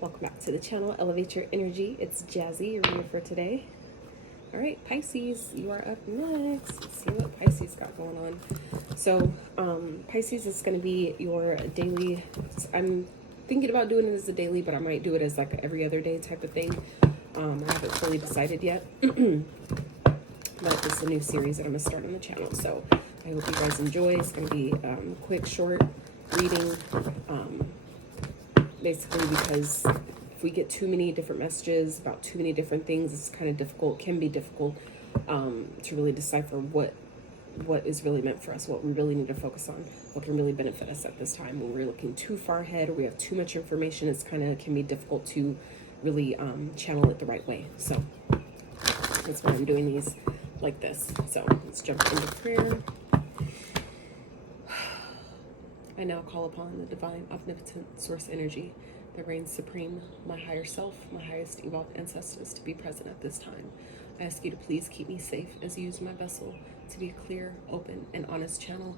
Welcome back to the channel, Elevate Your Energy. It's Jazi, your reader for today. All right, Pisces, you are up next. Let's see what Pisces got going on. So, Pisces is going to be your daily. I'm thinking about doing it as a daily, but I might do it as like every other day type of thing. I haven't fully decided yet. But this is a new series that I'm going to start on the channel. So, I hope you guys enjoy. It's going to be quick, short reading. Basically, because if we get too many different messages about too many different things, it's kind of difficult, can be difficult to really decipher what is really meant for us, what we really need to focus on, what can really benefit us at this time. When we're looking too far ahead or we have too much information, it's kind of can be difficult to really channel it the right way. So that's why I'm doing these like this. So let's jump into prayer. I now call upon the divine, omnipotent source energy that reigns supreme, my higher self, my highest evolved ancestors, to be present at this time. I ask you to please keep me safe as I use my vessel to be a clear, open, and honest channel,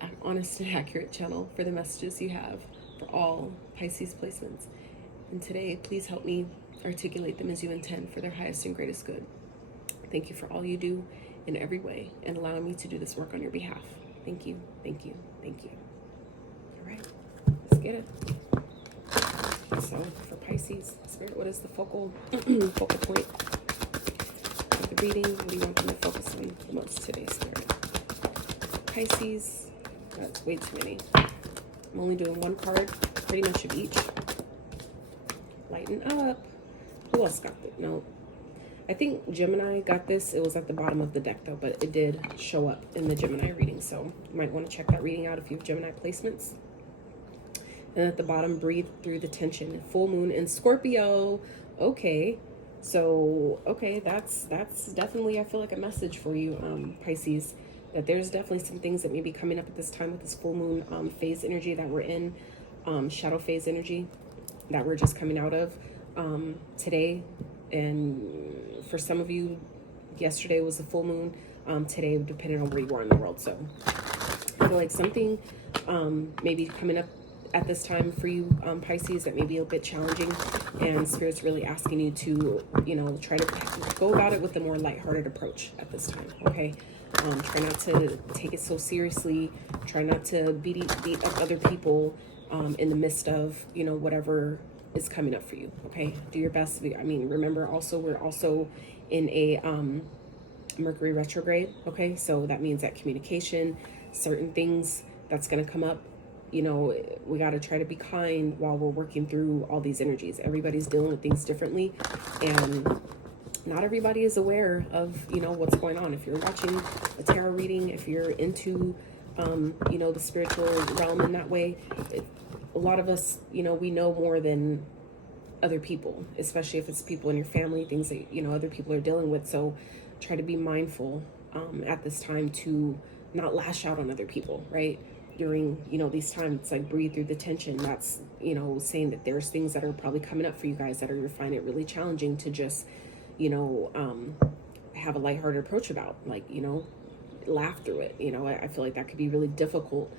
an honest and accurate channel for the messages you have for all Pisces placements. And today, please help me articulate them as you intend for their highest and greatest good. Thank you for all you do in every way and allowing me to do this work on your behalf. Thank you, thank you, thank you. All right, let's get it. So for Pisces, Spirit, what is the focal point of the reading? What do you want them to focus on the most today, Spirit? Pisces, that's way too many. I'm only doing one card, pretty much of each. Lighten up. Who else got it? No. I think Gemini got this. It was at the bottom of the deck though, but it did show up in the Gemini reading. So you might want to check that reading out if you have Gemini placements. And at the bottom, breathe through the tension. Full moon in Scorpio. Okay. So, okay, that's definitely, I feel like, a message for you, Pisces, that there's definitely some things that may be coming up at this time with this full moon phase energy that we're in, shadow phase energy that we're just coming out of today. And for some of you, yesterday was the full moon. Today, depending on where you are in the world. So I feel like something maybe coming up at this time for you, Pisces, that may be a bit challenging. And Spirit's really asking you to, try to go about it with a more lighthearted approach at this time, okay? Try not to take it so seriously. Try not to beat up other people in the midst of, whatever is coming up for you, okay? Do your best. Remember also, we're also in a Mercury retrograde, okay? So that means that communication, certain things that's going to come up, we got to try to be kind while we're working through all these energies. Everybody's dealing with things differently, and not everybody is aware of, what's going on. If you're watching a tarot reading, if you're into, the spiritual realm in that way, a lot of us, we know more than other people, especially if it's people in your family, things that, other people are dealing with. So try to be mindful at this time to not lash out on other people, right? During, these times, it's like breathe through the tension. That's, saying that there's things that are probably coming up for you guys that are, you find it really challenging to just, have a lighthearted approach about, like, laugh through it. I feel like that could be really difficult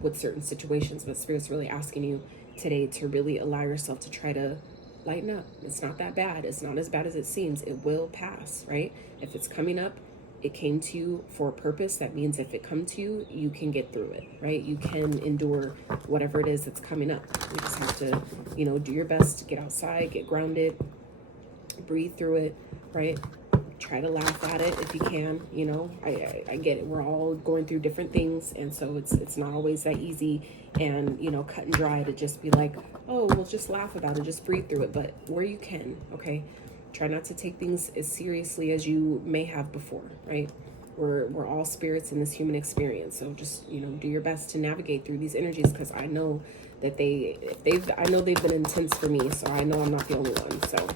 with certain situations, but Spirit's really asking you today to really allow yourself to try to lighten up. It's not that bad. It's not as bad as it seems. It will pass, right? If it's coming up, it came to you for a purpose. That means if it comes to you, you can get through it, right? You can endure whatever it is that's coming up. You just have to, do your best to get outside, get grounded, breathe through it, right? Try to laugh at it if you can. I get it. We're all going through different things, and so it's not always that easy and cut and dry to just be like, oh, we'll just laugh about it, just breathe through it. But where you can, okay, try not to take things as seriously as you may have before, right? We're all spirits in this human experience, so just do your best to navigate through these energies, because I know that they've been intense for me, so I know I'm not the only one. So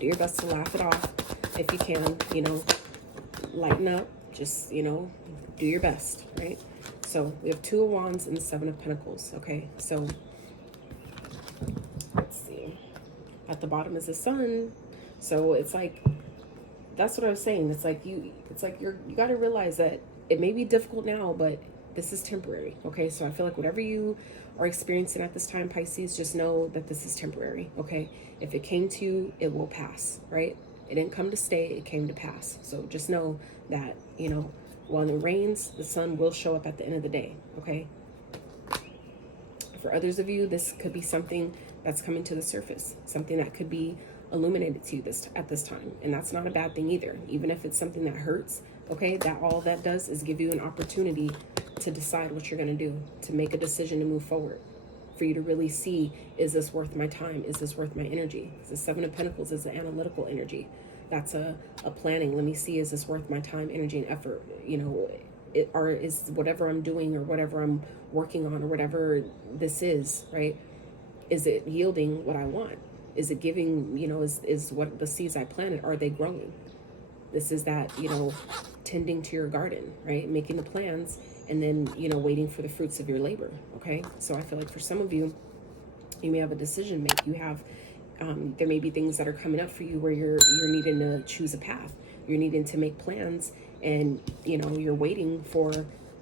do your best to laugh it off if you can, lighten up, just, do your best, right? So we have 2 of Wands and 7 of Pentacles, okay? So let's see. At the bottom is the Sun. So it's like, that's what I was saying. It's like you got to realize that it may be difficult now, but this is temporary, okay? So I feel like whatever you are experiencing at this time, Pisces, just know that this is temporary, okay? If it came to you, it will pass, right? It didn't come to stay, it came to pass. So just know that, you know, while it rains, the sun will show up at the end of the day, okay? For others of you, this could be something that's coming to the surface, something that could be illuminated to you at this time. And that's not a bad thing either. Even if it's something that hurts, okay, that all that does is give you an opportunity to decide what you're going to do, to make a decision to move forward, for you to really see, is this worth my time? Is this worth my energy? The Seven of Pentacles is the analytical energy. That's a planning. Let me see, is this worth my time, energy, and effort? You know, or is whatever I'm doing or whatever I'm working on or whatever this is, right? Is it yielding what I want? Is it giving, you know, is what the seeds I planted, are they growing? This is that, you know, tending to your garden, right? Making the plans and then, you know, waiting for the fruits of your labor, okay? So I feel like for some of you, you may have a decision to make. You have, there may be things that are coming up for you where you're needing to choose a path. You're needing to make plans and, you know, you're waiting for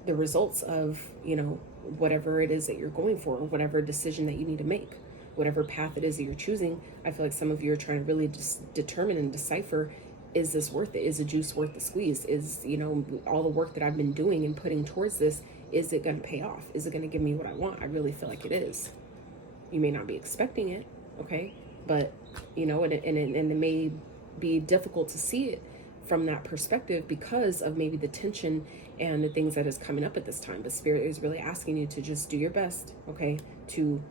the results of, you know, whatever it is that you're going for, or whatever decision that you need to make, whatever path it is that you're choosing. I feel like some of you are trying to really just determine and decipher, is this worth it? Is the juice worth the squeeze? Is, you know, all the work that I've been doing and putting towards this, is it going to pay off? Is it going to give me what I want? I really feel like it is. You may not be expecting it, okay? But, you know, and it may be difficult to see it from that perspective because of maybe the tension and the things that is coming up at this time. But Spirit is really asking you to just do your best, okay, to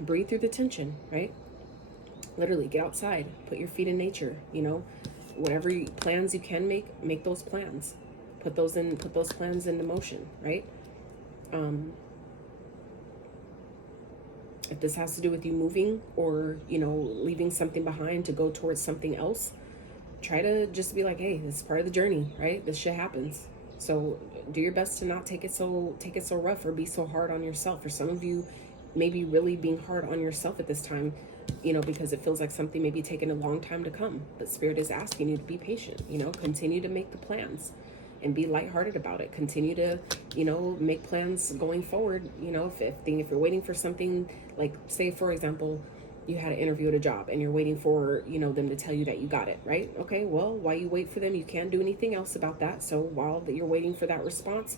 breathe through the tension, right? Literally get outside, put your feet in nature, you know, whatever plans you can make those plans, put those plans into motion, right? If this has to do with you moving or, you know, leaving something behind to go towards something else, try to just be like, hey, this is part of the journey, right? This shit happens. So do your best to not take it so rough or be so hard on yourself. For some of you, maybe really being hard on yourself at this time, you know, because it feels like something may be taking a long time to come. But Spirit is asking you to be patient, you know, continue to make the plans and be lighthearted about it. Continue to, you know, make plans going forward. You know, if you're waiting for something, like say, for example, you had an interview at a job and you're waiting for, you know, them to tell you that you got it, right? Okay, well, while you wait for them, you can't do anything else about that. So while you're waiting for that response,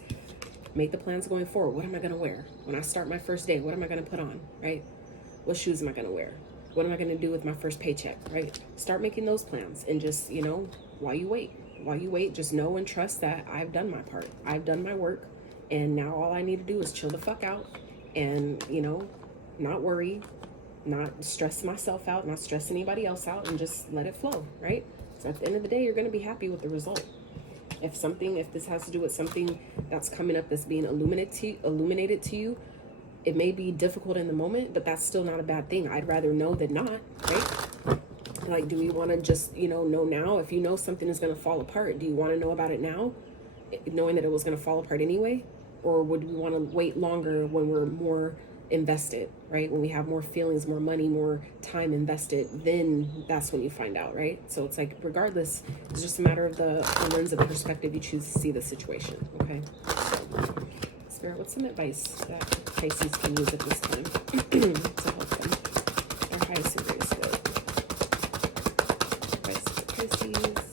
make the plans going forward. What am I going to wear? When I start my first day, what am I going to put on, right? What shoes am I going to wear? What am I going to do with my first paycheck, right? Start making those plans and just, you know, while you wait, just know and trust that I've done my part. I've done my work. And now all I need to do is chill the fuck out and, you know, not worry, not stress myself out, not stress anybody else out, and just let it flow, right? So at the end of the day, you're going to be happy with the result. If this has to do with something that's coming up that's being illuminated to you, it may be difficult in the moment, but that's still not a bad thing. I'd rather know than not, right? Like, do we want to just, you know now? If you know something is going to fall apart, do you want to know about it now, knowing that it was going to fall apart anyway? Or would we want to wait longer when we're more invested, right? When we have more feelings, more money, more time invested, then that's when you find out, right? So it's like, regardless, it's just a matter of the lens of the perspective you choose to see the situation, okay? Spirit, what's some advice that Pisces can use at this time to help them? Our highest and greatest good. Advice for Pisces.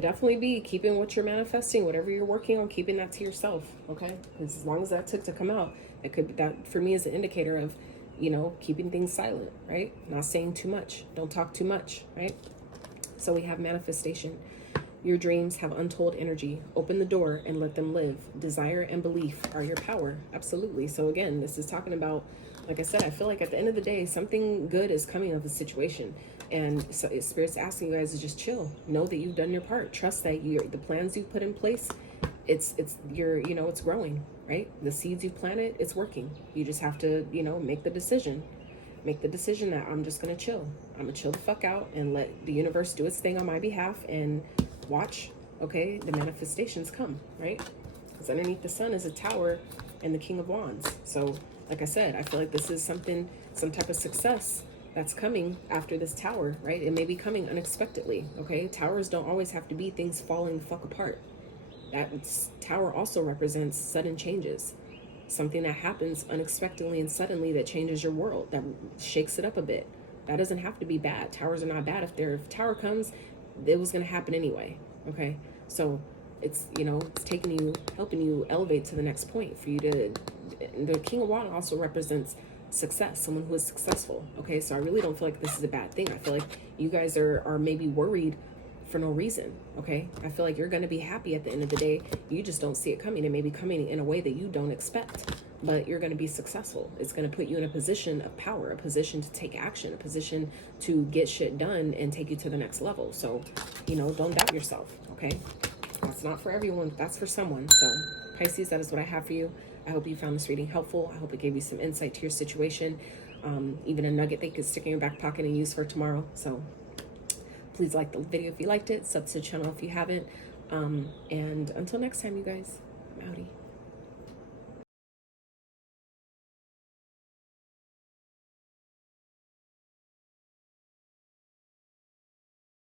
Definitely be keeping what you're manifesting, whatever you're working on, keeping that to yourself, okay? Because as long as that took to come out, that for me is an indicator of, you know, keeping things silent, right? Not saying too much, don't talk too much, right? So we have manifestation. Your dreams have untold energy. Open the door and let them live. Desire and belief are your power. Absolutely. So again, this is talking about, like I said, I feel like at the end of the day, something good is coming of the situation. And so Spirit's asking you guys to just chill. Know that you've done your part. Trust that the plans you've put in place, you're, you know, it's growing, right? The seeds you planted, it's working. You just have to, you know, make the decision that I'm just gonna chill. I'm gonna chill the fuck out and let the universe do its thing on my behalf and watch, okay, the manifestations come, right? Because underneath the sun is a tower and the King of Wands. So like I said, I feel like this is something, some type of success that's coming after this tower, right? It may be coming unexpectedly, okay? Towers don't always have to be things falling the fuck apart. That tower also represents sudden changes. Something that happens unexpectedly and suddenly that changes your world, that shakes it up a bit. That doesn't have to be bad. Towers are not bad. If a tower comes, it was going to happen anyway, okay? So it's, you know, it's taking you, helping you elevate to the next point for you to, the King of Wands also represents success, someone who is successful, okay? So I really don't feel like this is a bad thing. I feel like you guys are maybe worried for no reason, okay? I feel like you're going to be happy at the end of the day. You just don't see it coming. It may be coming in a way that you don't expect, but you're going to be successful. It's going to put you in a position of power, a position to take action, a position to get shit done and take you to the next level. So, you know, don't doubt yourself, okay? That's not for everyone. That's for someone. So, Pisces, that is what I have for you. I hope you found this reading helpful. I hope it gave you some insight to your situation, even a nugget that you could stick in your back pocket and use for tomorrow. So, please like the video if you liked it. Sub to the channel if you haven't. And until next time, you guys, I'm outie.